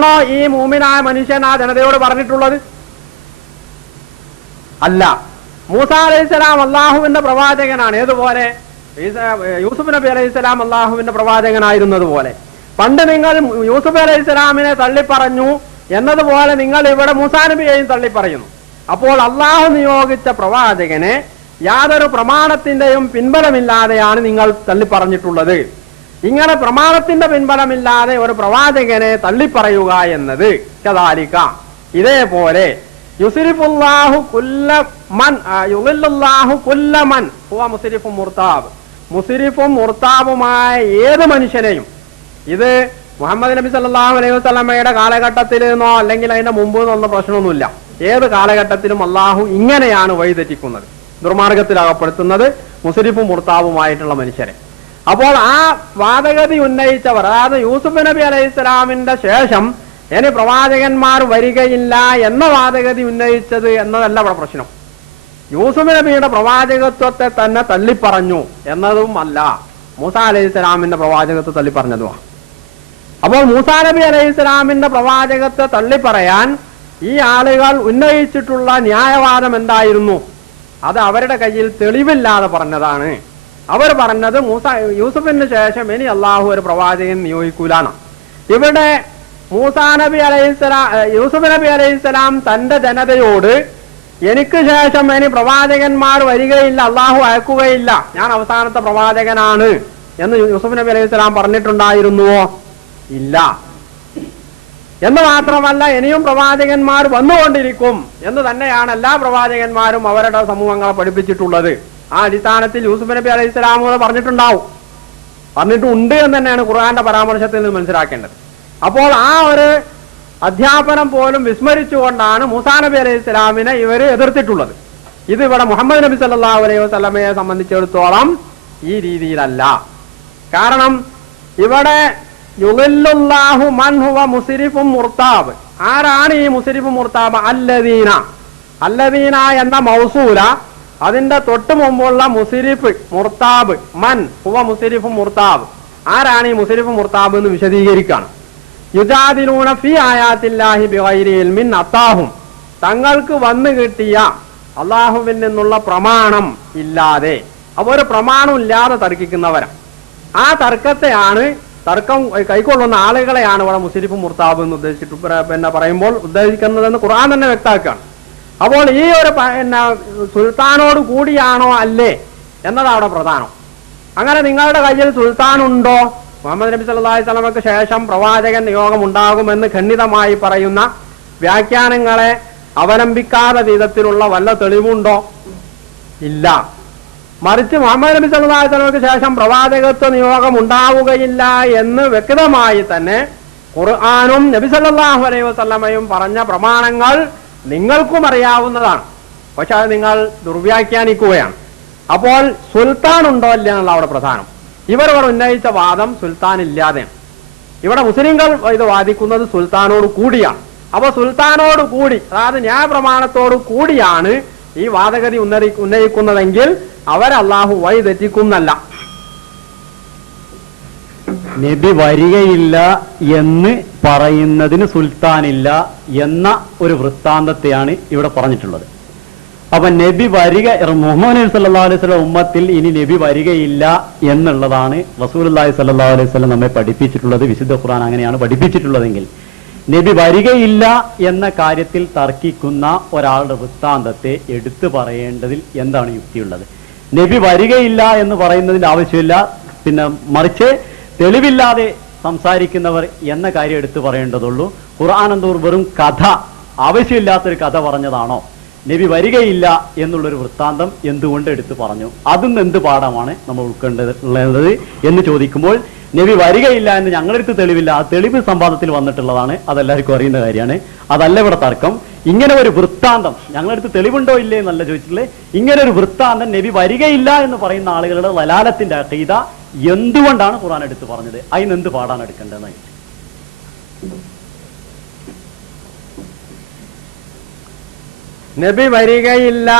ആണോ ഈ മൂമിനായ മനുഷ്യൻ ആ ജനതയോട് പറഞ്ഞിട്ടുള്ളത്? അല്ല. മൂസ അലൈഹിസ്സലാം അള്ളാഹുവിന്റെ പ്രവാചകനാണ്. ഏതുപോലെ യൂസുഫ് നബി അലൈഹിസ്സലാം അള്ളാഹുവിന്റെ പ്രവാചകനായിരുന്നതുപോലെ പണ്ട് നിങ്ങൾ യൂസുഫ് അലൈഹിസ്സലാമിനെ തള്ളിപ്പറഞ്ഞു എന്നതുപോലെ നിങ്ങൾ ഇവിടെ മൂസാ നബിയെയും തള്ളിപ്പറയുന്നു. അപ്പോൾ അള്ളാഹു നിയോഗിച്ച പ്രവാചകനെ യാതൊരു പ്രമാണത്തിന്റെയും പിൻബലമില്ലാതെയാണ് നിങ്ങൾ തള്ളിപ്പറഞ്ഞിട്ടുള്ളത്. ഇങ്ങനെ പ്രമാണത്തിന്റെ പിൻബലമില്ലാതെ ഒരു പ്രവാചകനെ തള്ളിപ്പറയുക എന്നത് കദാലിക ഇതേപോലെ യുസ്രിഫുല്ലാഹു കുല്ലമൻ യുളില്ലുല്ലാഹു കുല്ലമൻ ഹുവ മുസ്രിഫും മുർതാബ്, മുസ്രിഫും മുർതാബുമായ ഏത് മനുഷ്യനെയും, ഇത് മുഹമ്മദ് നബി സല്ലല്ലാഹു അലൈഹി വസല്ലമയുടെ കാലഘട്ടത്തിൽ നിന്നോ അല്ലെങ്കിൽ അതിന്റെ മുമ്പ് നിന്നൊന്നും പ്രശ്നമൊന്നുമില്ല. ഏത് കാലഘട്ടത്തിലും അള്ളാഹു ഇങ്ങനെയാണ് വഴിതെറ്റിക്കുന്നത്, ദുർമാർഗത്തിലകപ്പെടുത്തുന്നത് മുസ്രിഫും മുർതാബുമായിട്ടുള്ള മനുഷ്യരെ. അപ്പോൾ ആ വാദഗതി ഉന്നയിച്ചവർ, അതായത് യൂസുഫ് നബി അലൈഹി സ്വലാമിന്റെ ശേഷം ഇനി പ്രവാചകന്മാർ വരികയില്ല എന്ന വാദഗതി ഉന്നയിച്ചത് എന്നതല്ല ഇവിടെ പ്രശ്നം. യൂസുഫ് നബിയുടെ പ്രവാചകത്വത്തെ തന്നെ തള്ളിപ്പറഞ്ഞു എന്നതും അല്ല, മൂസാ അലൈഹി സ്വലാമിന്റെ പ്രവാചകത്വം തള്ളിപ്പറഞ്ഞതുമാണ്. അപ്പോൾ മൂസാ നബി അലൈഹി സ്വലാമിന്റെ പ്രവാചകത്വത്തെ തള്ളിപ്പറയാൻ ഈ ആളുകൾ ഉന്നയിച്ചിട്ടുള്ള ന്യായവാദം എന്തായിരുന്നു? അത് അവരുടെ കയ്യിൽ തെളിവില്ലാതെ പറഞ്ഞതാണ്. അവർ പറഞ്ഞത് യൂസുഫിന് ശേഷം ഇനി അള്ളാഹു ഒരു പ്രവാചകൻ നിയോഗിക്കൂലാണ്. ഇവിടെ മൂസാ നബി അലൈഹിസ്സലാം യൂസുഫ് നബി അലൈഹിസ്സലാം തന്റെ ജനതയോട് എനിക്ക് ശേഷം ഇനി പ്രവാചകന്മാർ വരികയില്ല, അള്ളാഹു അയക്കുകയില്ല, ഞാൻ അവസാനത്തെ പ്രവാചകനാണ് എന്ന് യൂസുഫ് നബി അലൈഹിസ്സലാം പറഞ്ഞിട്ടുണ്ടായിരുന്നുവോ? ഇല്ല. എന്ന് മാത്രമല്ല, ഇനിയും പ്രവാചകന്മാർ വന്നുകൊണ്ടിരിക്കും എന്ന് തന്നെയാണ് എല്ലാ പ്രവാചകന്മാരും അവരുടെ സമൂഹങ്ങളെ പഠിപ്പിച്ചിട്ടുള്ളത്. ആ അടിസ്ഥാനത്തിൽ യൂസുഫ് നബി അലൈഹി സ്വലാമോട് പറഞ്ഞിട്ടുണ്ട് എന്ന് തന്നെയാണ് ഖുർആന്റെ പരാമർശത്തിൽ നിന്ന് മനസ്സിലാക്കേണ്ടത്. അപ്പോൾ ആ ഒരു അധ്യാപനം പോലും വിസ്മരിച്ചുകൊണ്ടാണ് മൂസാ നബി അലൈഹി സ്വലാമിനെ ഇവർ എതിർത്തിട്ടുള്ളത്. ഇത് ഇവിടെ മുഹമ്മദ് നബി സല്ലല്ലാഹു അലൈഹി വസല്ലമയെ സംബന്ധിച്ചിടത്തോളം ഈ രീതിയിലല്ല. കാരണം ഇവിടെ യുളില്ലുല്ലാഹു മൻ ഹുവ മുസ്രിഫും മുർതാബ്, ആരാണ് ഈ മുസ്രിഫും മുർതാബ്? അല്ലദീന എന്ന മൗസൂല, അതിന്റെ തൊട്ട് മുമ്പുള്ള മുസ്രിഫ് മുർതാബ്, മൻ ഹുവ മുസ്രിഫും മുർതാബ്, ആരാണ് ഈ മുസ്രിഫ് മുർതാബ് എന്ന് വിശദീകരിക്കുകയാണ്. യുജാദിലൂന ഫീ ആയാത്തില്ലാഹി ബിഗൈരി ഇൽമിൻ അതാഹും, തങ്ങൾക്ക് വന്നു കിട്ടിയ അള്ളാഹുവിൽ നിന്നുള്ള പ്രമാണം ഇല്ലാതെ, അപ്പോൾ ഒരു പ്രമാണം ഇല്ലാതെ തർക്കിക്കുന്നവരാണ്. ആ തർക്കം കൈക്കൊള്ളുന്ന ആളുകളെയാണ് ഇവിടെ മുസ്രിഫ് മുർതാബ് എന്ന് ഉദ്ദേശിച്ചിട്ട് പറയുമ്പോൾ ഉദ്ദേശിക്കുന്നതെന്ന് ഖുർആൻ തന്നെ വ്യക്തമാക്കുകയാണ്. അപ്പോൾ ഈ ഒരു സുൽത്താനോട് കൂടിയാണോ അല്ലേ എന്നതാണ് അവിടെ പ്രധാനം. അങ്ങനെ നിങ്ങളുടെ കയ്യിൽ സുൽത്താനുണ്ടോ? മുഹമ്മദ് നബി സല്ലല്ലാഹു അലൈഹി വസല്ലമക്ക് ശേഷം പ്രവാചകൻ നിയോഗം ഉണ്ടാകുമെന്ന് ഖണ്ഡിതമായി പറയുന്ന വ്യാഖ്യാനങ്ങളെ അവലംബിക്കാത്ത വിധത്തിലുള്ള വല്ല തെളിവുണ്ടോ? ഇല്ല. മറിച്ച് മുഹമ്മദ് നബി സല്ലല്ലാഹു അലൈഹി വസല്ലമക്ക് ശേഷം പ്രവാചകത്വ നിയോഗം ഉണ്ടാവുകയില്ല എന്ന് വ്യക്തമായി തന്നെ ഖുർആനും നബി സല്ലല്ലാഹു അലൈഹി വസല്ലമയും പറഞ്ഞ പ്രമാണങ്ങൾ നിങ്ങൾക്കും അറിയാവുന്നതാണ്. പക്ഷെ അത് നിങ്ങൾ ദുർവ്യാഖ്യാനിക്കുകയാണ്. അപ്പോൾ സുൽത്താൻ ഉണ്ടോ ഇല്ല എന്നുള്ള അവിടെ പ്രധാനം. ഇവർ ഉന്നയിച്ച വാദം സുൽത്താൻ ഇല്ലാതെയാണ്. ഇവിടെ മുസ്ലിങ്ങൾ ഇത് വാദിക്കുന്നത് സുൽത്താനോട് കൂടിയാണ്. അപ്പൊ സുൽത്താനോട് കൂടി, അതായത് ന്യായപ്രമാണത്തോട് കൂടിയാണ് ഈ വാദഗതി ഉന്നയിക്കുന്നതെങ്കിൽ അവർ അള്ളാഹു വഴി തെറ്റിക്കുന്നല്ല. നബി വരികയില്ല എന്ന് പറയുന്നതിന് സുൽത്താനില്ല എന്ന ഒരു വൃത്താന്തത്തെയാണ് ഇവിടെ പറഞ്ഞിട്ടുള്ളത്. അപ്പൊ നബി മുഹമ്മദ് നബി സല്ലല്ലാഹു അലൈഹി വസല്ലം ഉമ്മത്തിൽ ഇനി നബി വരികയില്ല എന്നുള്ളതാണ് റസൂലുള്ളാഹി സ്വല്ലല്ലാഹു അലൈഹി വസല്ലം നമ്മെ പഠിപ്പിച്ചിട്ടുള്ളത്. വിശുദ്ധ ഖുർആൻ അങ്ങനെയാണ് പഠിപ്പിച്ചിട്ടുള്ളതെങ്കിൽ നബി വരികയില്ല എന്ന കാര്യത്തിൽ തർക്കിക്കുന്ന ഒരാളുടെ വൃത്താന്തത്തെ എടുത്തു പറയേണ്ടതിൽ എന്താണ് യുക്തിയുള്ളത്? നബി വരികയില്ല എന്ന് പറയുന്നതിന്റെ ആവശ്യമില്ല, പിന്നെ മറിച്ച് തെളിവില്ലാതെ സംസാരിക്കുന്നവർ എന്ന കാര്യം എടുത്തു പറയേണ്ടതുള്ളൂ. ഖുർആൻ എന്തോർ വെറും കഥ, ആവശ്യമില്ലാത്തൊരു കഥ പറഞ്ഞതാണോ? നബി വരികയില്ല എന്നുള്ളൊരു വൃത്താന്തം എന്തുകൊണ്ട് എടുത്തു പറഞ്ഞു? അതും എന്ത് പാഠമാണ് നമ്മൾ ഉൾക്കൊണ്ടത് എന്ന് ചോദിക്കുമ്പോൾ നബി വരികയില്ല എന്ന് ഞങ്ങളെടുത്ത് തെളിവില്ല, ആ തെളിവ് സംവാദത്തിൽ വന്നിട്ടുള്ളതാണ്, അതെല്ലാവർക്കും അറിയുന്ന കാര്യമാണ്. അതല്ല ഇവിടെ തർക്കം. ഇങ്ങനെ ഒരു വൃത്താന്തം ഞങ്ങളെടുത്ത് തെളിവുണ്ടോ ഇല്ലേ എന്നല്ല ചോദിച്ചിട്ടുള്ളത്. ഇങ്ങനെ ഒരു വൃത്താന്തം നബി വരികയില്ല എന്ന് പറയുന്ന ആളുകളുടെ ലലാലത്തിന്റെ അഖീദ എന്തുകൊണ്ടാണ് ഖുർആൻ എടുത്ത് പറഞ്ഞത്? അതിന് എന്ത് പാഠാണ് എടുക്കേണ്ടതെന്ന്? നബി വരികയില്ല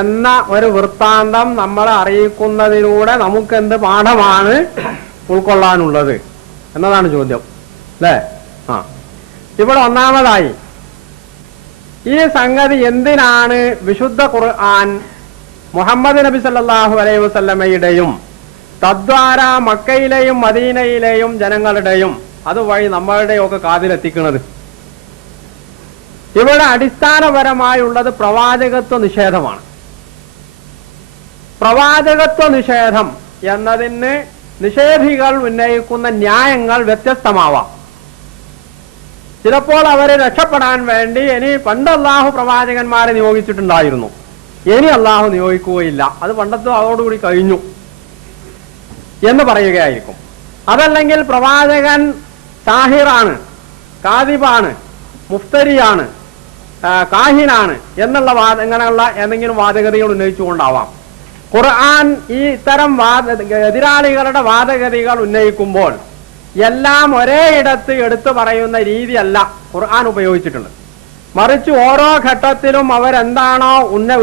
എന്ന ഒരു വൃത്താന്തം നമ്മളെ അറിയിക്കുന്നതിലൂടെ നമുക്ക് എന്ത് പാഠമാണ് ഉൾക്കൊള്ളാനുള്ളത് എന്നതാണ് ചോദ്യം, അല്ലേ? ഇവിടെ ഒന്നാമതായി ഈ സംഗതി എന്തിനാണ് വിശുദ്ധ ഖുർആൻ മുഹമ്മദ് നബി സല്ലല്ലാഹു അലൈഹി വസല്ലമയുടെയും തദ്വാര മക്കയിലെയും മദീനയിലെയും ജനങ്ങളുടെയും അതുവഴി നമ്മളുടെയൊക്കെ കാതിലെത്തിക്കുന്നത്? ഇവിടെ അടിസ്ഥാനപരമായുള്ളത് പ്രവാചകത്വ നിഷേധമാണ്. പ്രവാചകത്വ നിഷേധം എന്നതിന് നിഷേധികൾ ഉന്നയിക്കുന്ന ന്യായങ്ങൾ വ്യത്യസ്തമാവാം. ചിലപ്പോൾ അവരെ രക്ഷപ്പെടാൻ വേണ്ടി ഇനി പണ്ട് അള്ളാഹു പ്രവാചകന്മാരെ നിയോഗിച്ചിട്ടുണ്ടായിരുന്നു, ഇനി അള്ളാഹു നിയോഗിക്കുകയില്ല, അത് പണ്ടത്തെ അതോടുകൂടി കഴിഞ്ഞു എന്ന് പറയുകയായിരിക്കും. അതല്ലെങ്കിൽ പ്രവാചകൻ സാഹിറാണ്, കാദിബാണ്, മുഫ്തരിയാണ്, കാഹിനാണ് എന്നുള്ള ഇങ്ങനെയുള്ള എന്തെങ്കിലും വാദഗതികൾ ഉന്നയിച്ചുകൊണ്ടാവാം. ഖുർആൻ ഈ ഇത്തരം എതിരാളികളുടെ വാദഗതികൾ ഉന്നയിക്കുമ്പോൾ എല്ലാം ഒരേ ഇടത്ത് എടുത്തു പറയുന്ന രീതിയല്ല ഖുർആൻ ഉപയോഗിച്ചിട്ടുള്ളത്. മറിച്ച് ഓരോ ഘട്ടത്തിലും അവരെന്താണോ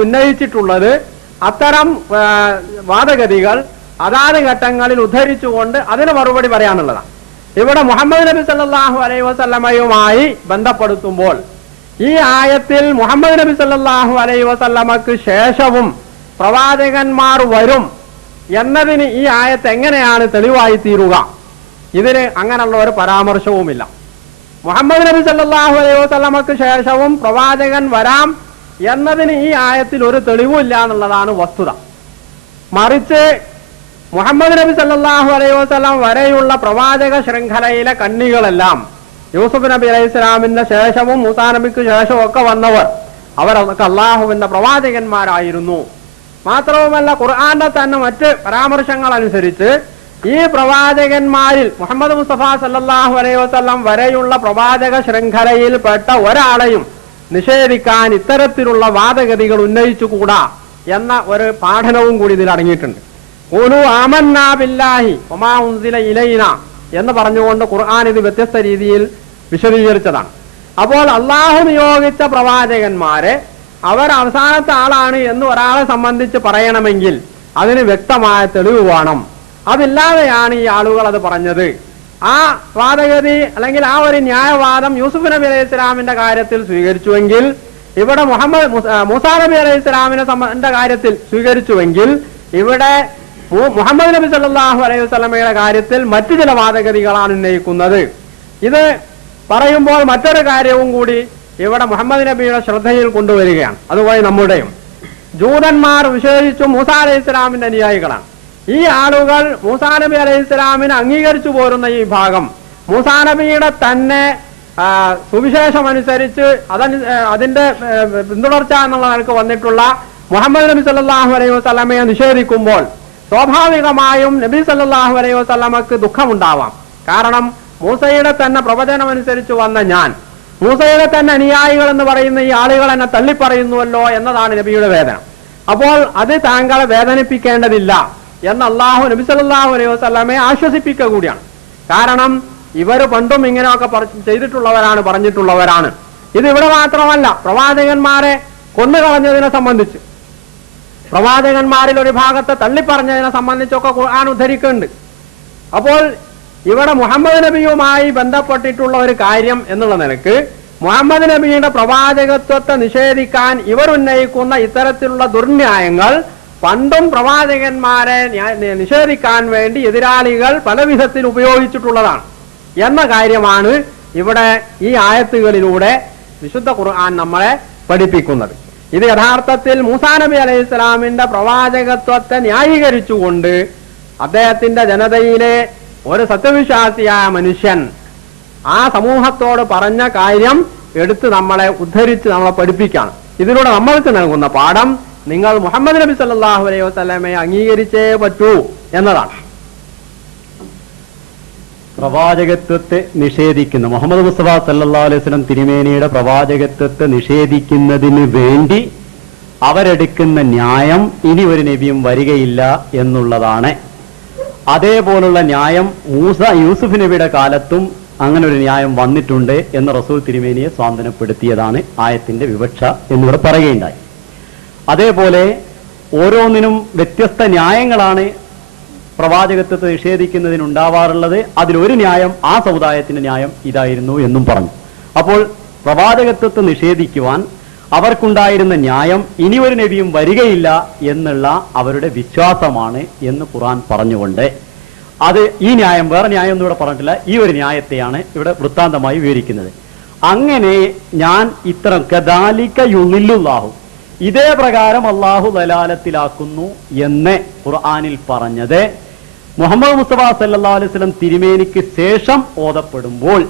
ഉന്നയിച്ചിട്ടുള്ളത് അത്തരം വാദഗതികൾ അതാത് ഘട്ടങ്ങളിൽ ഉദ്ധരിച്ചുകൊണ്ട് അതിന് മറുപടി പറയാനുള്ളതാണ്. ഇവിടെ മുഹമ്മദ് നബി സല്ലല്ലാഹു അലൈഹി വസല്ലമയുമായി ബന്ധപ്പെടുത്തുമ്പോൾ ഈ ആയത്തിൽ മുഹമ്മദ് നബി സല്ലല്ലാഹു അലൈഹി വസല്ലമക്ക് ശേഷവും പ്രവാചകന്മാർ വരും എന്നതിന് ഈ ആയത്ത് എങ്ങനെയാണ് തെളിവായി തീരുക? ഇതിന് അങ്ങനെയുള്ള ഒരു പരാമർശവുമില്ല. മുഹമ്മദ് നബി സല്ലല്ലാഹു അലൈഹി വസല്ലമക്ക് ശേഷവും പ്രവാചകൻ വരാം എന്നതിന് ഈ ആയത്തിൽ ഒരു തെളിവില്ല എന്നുള്ളതാണ് വസ്തുത. മറിച്ച് മുഹമ്മദ് നബി സല്ലല്ലാഹു അലൈഹി വസല്ലം വരെയുള്ള പ്രവാചക ശൃംഖലയിലെ കണ്ണികളെല്ലാം യൂസുഫ് നബി അലൈഹി സ്വലാമിന്റെ ശേഷവും മൂസാ നബിക്ക് ശേഷവും ഒക്കെ വന്നവർ അവരൊക്കെ അള്ളാഹുവിന്റെ പ്രവാചകന്മാരായിരുന്നു. മാത്രവുമല്ല ഖുർആന്റെ തന്നെ മറ്റ് പരാമർശങ്ങൾ അനുസരിച്ച് ഈ പ്രവാചകന്മാരിൽ മുഹമ്മദ് മുസ്തഫ സല്ലല്ലാഹു അലൈഹി വസല്ലം വരെയുള്ള പ്രവാചക ശൃംഖലയിൽപ്പെട്ട ഒരാളെയും നിഷേധിക്കാൻ ഇത്തരത്തിലുള്ള വാദഗതികൾ ഉന്നയിച്ചുകൂടാ എന്ന ഒരു പാഠനവും കൂടി ഇതിൽ അടങ്ങിയിട്ടുണ്ട്. ഖൂലു ആമന്നാ ബില്ലാഹി വമാ ഉൻസില ഇലൈന എന്ന് പറഞ്ഞുകൊണ്ട് ഖുർആൻ ഇത് വ്യത്യസ്ത രീതിയിൽ വിശദീകരിച്ചതാണ്. അപ്പോൾ അള്ളാഹു നിയോഗിച്ച പ്രവാചകന്മാരെ അവർ അവസാനത്തെ ആളാണ് എന്ന് ഒരാളെ സംബന്ധിച്ച് പറയണമെങ്കിൽ അതിന് വ്യക്തമായ തെളിവ് വേണം. അതില്ലാതെയാണ് ഈ ആളുകൾ അത് പറഞ്ഞത്. ആ വാദഗതി അല്ലെങ്കിൽ ആ ഒരു ന്യായവാദം യൂസുഫ് നബി അലൈഹി ഇസ്ലാമിന്റെ കാര്യത്തിൽ സ്വീകരിച്ചുവെങ്കിൽ, ഇവിടെ മൂസാ നബി അലൈഹി ഇസ്ലാമിന്റെ കാര്യത്തിൽ സ്വീകരിച്ചുവെങ്കിൽ, ഇവിടെ മുഹമ്മദ് നബി സല്ലല്ലാഹു അലൈഹി വസല്ലമയുടെ കാര്യത്തിൽ മറ്റു ചില വാദഗതികളാണ് ഉന്നയിക്കുന്നത്. ഇത് പറയുമ്പോൾ മറ്റൊരു കാര്യവും കൂടി ഇവിടെ മുഹമ്മദ് നബിയുടെ ശ്രദ്ധയിൽ കൊണ്ടുവരികയാണ്. അതുപോലെ നമ്മുടെയും ജൂതന്മാർ വിശേഷിച്ചും മൂസാ അലൈഹി ഇസ്ലാമിന്റെ അനുയായികളാണ്. ഈ ആളുകൾ മൂസാ നബി അലൈഹി ഇസ്ലാമിനെ അംഗീകരിച്ചു പോരുന്ന ഈ ഭാഗം മൂസാ നബിയുടെ തന്നെ സുവിശേഷം അനുസരിച്ച് അതിന്റെ പിന്തുടർച്ച എന്നുള്ള നിലക്ക് വന്നിട്ടുള്ള മുഹമ്മദ് നബി സല്ലല്ലാഹു അലൈഹി വസല്ലമയെ നിഷേധിക്കുമ്പോൾ സ്വാഭാവികമായും നബി സല്ലല്ലാഹു അലൈഹി വസല്ലമക്ക് ദുഃഖമുണ്ടാവാം. കാരണം മൂസയുടെ തന്നെ പ്രവചനം അനുസരിച്ച് വന്ന ഞാൻ, മൂസയുടെ തന്നെ അനുയായികൾ എന്ന് പറയുന്ന ഈ ആളുകൾ എന്നെ തള്ളിപ്പറയുന്നുവല്ലോ എന്നതാണ് നബിയുടെ വേദന. അപ്പോൾ അത് താങ്കളെ വേദനിപ്പിക്കേണ്ടതില്ല എന്ന് അള്ളാഹു നബി സല്ലല്ലാഹു അലൈഹി വസല്ലമയെ ആശ്വസിപ്പിക്കുക കൂടിയാണ്. കാരണം ഇവർ പണ്ടും ഇങ്ങനെയൊക്കെ ചെയ്തിട്ടുള്ളവരാണ്, പറഞ്ഞിട്ടുള്ളവരാണ്. ഇത് ഇവിടെ മാത്രമല്ല, പ്രവാചകന്മാരെ കൊന്നുകളഞ്ഞതിനെ സംബന്ധിച്ച്, പ്രവാചകന്മാരിൽ ഒരു ഭാഗത്തെ തള്ളിപ്പറഞ്ഞതിനെ സംബന്ധിച്ചൊക്കെ ഖുർആൻ ഉദ്ധരിക്കുന്നുണ്ട്. അപ്പോൾ ഇവിടെ മുഹമ്മദ് നബിയുമായി ബന്ധപ്പെട്ടിട്ടുള്ള ഒരു കാര്യം എന്നുള്ള നിലക്ക് മുഹമ്മദ് നബിയുടെ പ്രവാചകത്വത്തെ നിഷേധിക്കാൻ ഇവർ ഉന്നയിക്കുന്ന ഇത്തരത്തിലുള്ള ദുർന്യായങ്ങൾ പണ്ടും പ്രവാചകന്മാരെ നിഷേധിക്കാൻ വേണ്ടി എതിരാളികൾ പല വിധത്തിൽ ഉപയോഗിച്ചിട്ടുള്ളതാണ് എന്ന കാര്യമാണ് ഇവിടെ ഈ ആയത്തുകളിലൂടെ വിശുദ്ധ ഖുർആൻ നമ്മളെ പഠിപ്പിക്കുന്നത്. ഇത് യഥാർത്ഥത്തിൽ മൂസാ നബി അലൈഹി ഇസ്ലാമിന്റെ പ്രവാചകത്വത്തെ ന്യായീകരിച്ചുകൊണ്ട് അദ്ദേഹത്തിന്റെ ജനതയിലെ ഒരു സത്യവിശ്വാസിയായ മനുഷ്യൻ ആ സമൂഹത്തോട് പറഞ്ഞ കാര്യം എടുത്ത് നമ്മളെ ഉദ്ധരിച്ച് നമ്മളെ പഠിപ്പിക്കുകയാണ്. ഇതിലൂടെ നമ്മൾക്ക് നൽകുന്ന പാഠം നിങ്ങൾ മുഹമ്മദ് നബി സല്ലല്ലാഹു അലൈഹി വസല്ലമയെ അംഗീകരിച്ചേ പറ്റൂ എന്നതാണ്. പ്രവാചകത്വത്തെ നിഷേധിക്കുന്ന മുഹമ്മദ് മുസ്തഫ സല്ലല്ലാഹു അലൈഹി വസല്ലം തിരുമേനിയുടെ പ്രവാചകത്വത്തെ നിഷേധിക്കുന്നതിന് വേണ്ടി അവരെടുക്കുന്ന ന്യായം ഇനി ഒരു നബിയും വരികയില്ല എന്നുള്ളതാണ്. അതേപോലുള്ള ന്യായം യൂസുഫ് നബിയുടെ കാലത്തും അങ്ങനെ ഒരു ന്യായം വന്നിട്ടുണ്ട് എന്ന് റസൂൽ തിരുമേനിയെ സ്വാന്തനപ്പെടുത്തിയതാണ് ആയത്തിന്റെ വിവക്ഷ എന്നിവിടെ പറയുകയുണ്ടായി. അതേപോലെ ഓരോന്നിനും വ്യത്യസ്ത ന്യായങ്ങളാണ് പ്രവാചകത്വത്തെ നിഷേധിക്കുന്നതിനുണ്ടാവാറുള്ളത്. അതിലൊരു ന്യായം ആ സമുദായത്തിന്റെ ന്യായം ഇതായിരുന്നു എന്നും പറഞ്ഞു. അപ്പോൾ പ്രവാചകത്വത്തെ നിഷേധിക്കുവാൻ അവർക്കുണ്ടായിരുന്ന ന്യായം ഇനി ഒരു നബിയും വരികയില്ല എന്നുള്ള അവരുടെ വിശ്വാസമാണ് എന്ന് ഖുർആൻ പറഞ്ഞുകൊണ്ട് അത് ഈ ന്യായം, വേറെ ന്യായം ഒന്നും ഇവിടെ പറഞ്ഞിട്ടില്ല, ഈ ഒരു ന്യായത്തെയാണ് ഇവിടെ വൃത്താന്തമായി വിവരിക്കുന്നത്. അങ്ങനെ ഞാൻ ഇത്തരം കദാലിക യുളില്ലുല്ലാഹു, ഇതേ പ്രകാരം അള്ളാഹു ദലാലത്തിലാക്കുന്നു എന്ന് ഖുർആനിൽ പറഞ്ഞത് മുഹമ്മദ് മുസ്തഫ സല്ലല്ലാഹു അലൈഹി വസല്ലം തിരുമേനിക്ക് ശേഷം ഓതപ്പെടുമ്പോൾ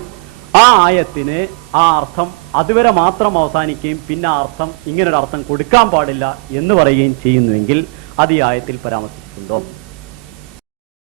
ആ ആയത്തിന് ആ അർത്ഥം അതുവരെ മാത്രം അവസാനിക്കുകയും പിന്നെ ആ അർത്ഥം ഇങ്ങനൊരു അർത്ഥം കൊടുക്കാൻ പാടില്ല എന്ന് പറയുകയും ചെയ്യുന്നുവെങ്കിൽ അത് ഈ ആയത്തിൽ പരാമർശിച്ചിട്ടുണ്ടോ?